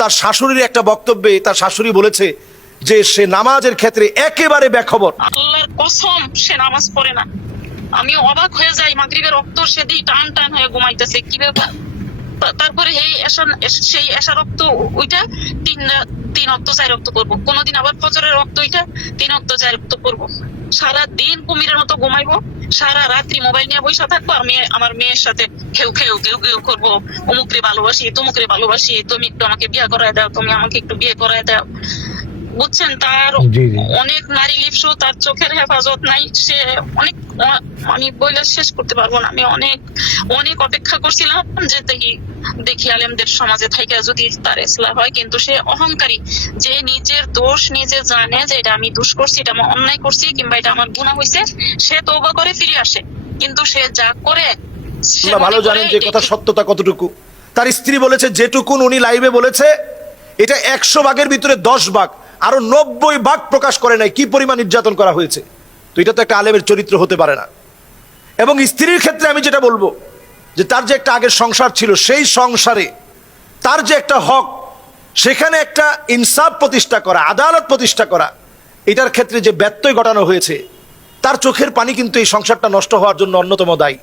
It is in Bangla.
তার শাশুড়ির একটা বক্তব্যে তার শাশুড়ি বলেছে যে সে নামাজের ক্ষেত্রে একেবারে বেখবর। আল্লাহর কসম সে নামাজ পড়ে না। আমি অবাক হয়ে যাই, মাগরিবের রক্ত সে দিয়ে টান টান হয়ে ঘুমাইতেছে, কি ব্যাপার? তারপরে সেই এশা রক্ত ওইটা তিন রক্ত 4 রক্ত করবো, কোনোদিন আবার ফজরের রক্ত ওইটা 3 রক্ত 4 রক্ত করবো। সারা দিন কুমিরের মতো ঘুমাইবো, সারা রাত্রি মোবাইল নিয়ে বসে থাকবো। আর আমার মেয়ের সাথে খেউ খেউ কেউ কেউ করবো, অমুকরে ভালোবাসি, তমুকরে ভালোবাসি, তুমি একটু আমাকে বিয়ে করায় দাও, তুমি আমাকে একটু বিয়ে করায় দাও। বুঝছেন, তার অনেক নারী লিপসু, তার চোখের হেফাজত নাই। সে অনেক, আমি বইলে শেষ করতে পারবো না। আমি অনেক অনেক অপেক্ষা করছিলাম যে দেখি আলেমদের সমাজে থেকে যদি তার ইসলাম হয়, কিন্তু সে অহংকারী, যে নিজের দোষ নিজে জানে যে এটা আমি দোষ করছি, এটা আমি অন্যায় করছি, কিংবা এটা আমার গুনাহ হয়েছে, সে তওবা করে ফিরে আসে। কিন্তু সে যা করে, তোমরা ভালো জানেন যে কথা সত্যতা কতটুকু। তার স্ত্রী বলেছে যেটুকুন উনি লাইভে বলেছে, এটা 100 ভাগের ভিতরে 10 ভাগ, আরো 90 ভাগ প্রকাশ করে নাই কি পরিমাণ নির্যাতন করা হয়েছে। তো এটা তো একটা আলেমের চরিত্র হতে পারে না। এবং স্ত্রীর ক্ষেত্রে আমি যেটা বলবো, যে তার যে একটা আগের সংসার ছিল, সেই সংসারে তার যে একটা হক, সেখানে একটা ইনসাফ প্রতিষ্ঠা করা, আদালত প্রতিষ্ঠা করা, এটার ক্ষেত্রে যে ব্যত্যয় ঘটানো হয়েছে, তার চোখের পানি কিন্তু এই সংসারটা নষ্ট হওয়ার জন্য অন্যতম দায়ী।